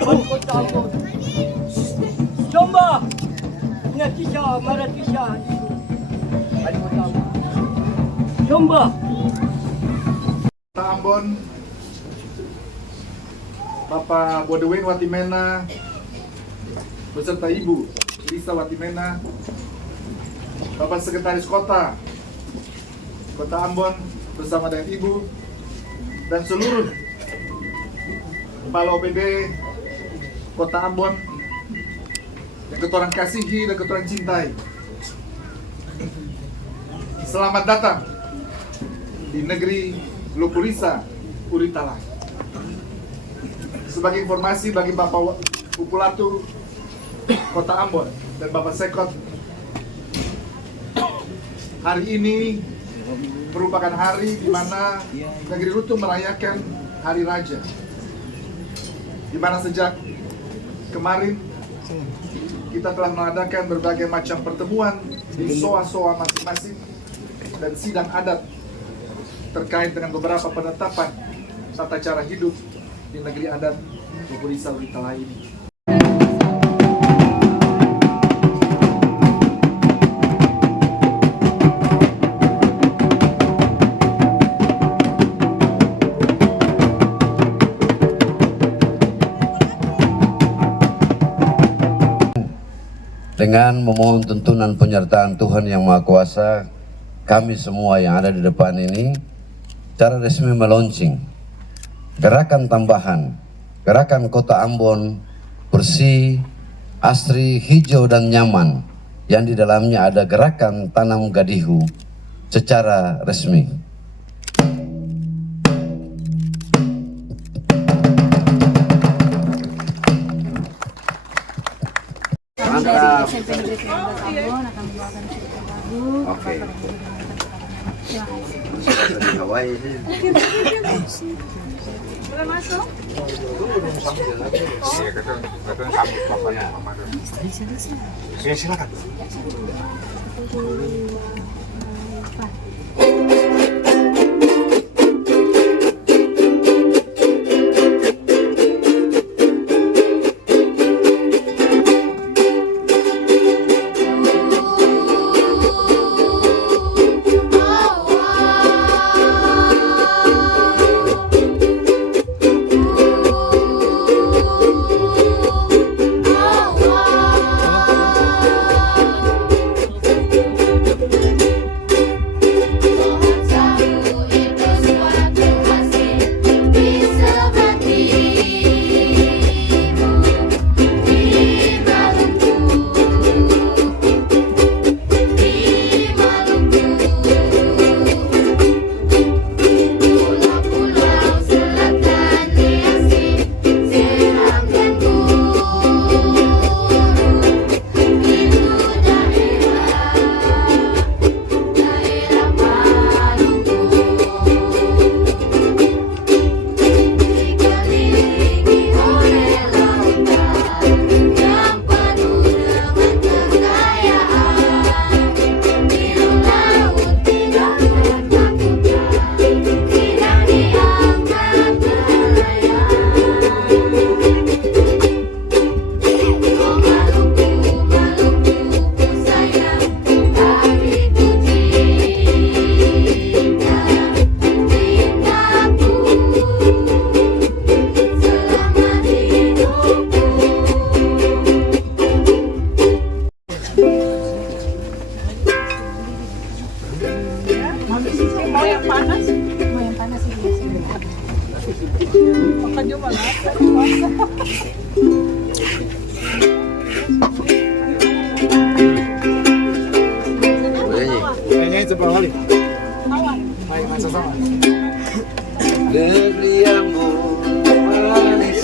wali kota Ambon. Jomba, inatisha, maratisha wali kota Ambon. Jomba. Ambon, Bapak Bodewin Watimena beserta Ibu Lisa Watimena, Bapak Sekretaris Kota Ambon bersama dengan Ibu dan seluruh Kepala OPD Kota Ambon yang keturang kasihi dan keturang cintai. Selamat datang di negeri Lopulisa, Uritala. Sebagai informasi bagi Bapak Upulatu Kota Ambon dan Bapak Sekot, hari ini merupakan hari di mana negeri Lutung merayakan Hari Raja, di mana sejak kemarin kita telah mengadakan berbagai macam pertemuan di soa-soa masing-masing dan sidang adat terkait dengan beberapa penetapan tata cara hidup di negeri adat Lopulisa Uritala ini. Dengan memohon tuntunan penyertaan Tuhan Yang Maha Kuasa, kami semua yang ada di depan ini secara resmi meluncing gerakan tambahan, gerakan Kota Ambon bersih, asri, hijau dan nyaman, yang di dalamnya ada gerakan tanam gadihu secara resmi. Mantap. Oke. Boleh masuk? Ya, silakan. Mau yang panas? Mau yang panas sih. Makan juga malah. Nyanyi coba kali. Baik, masa sama. Negeri Ambon manis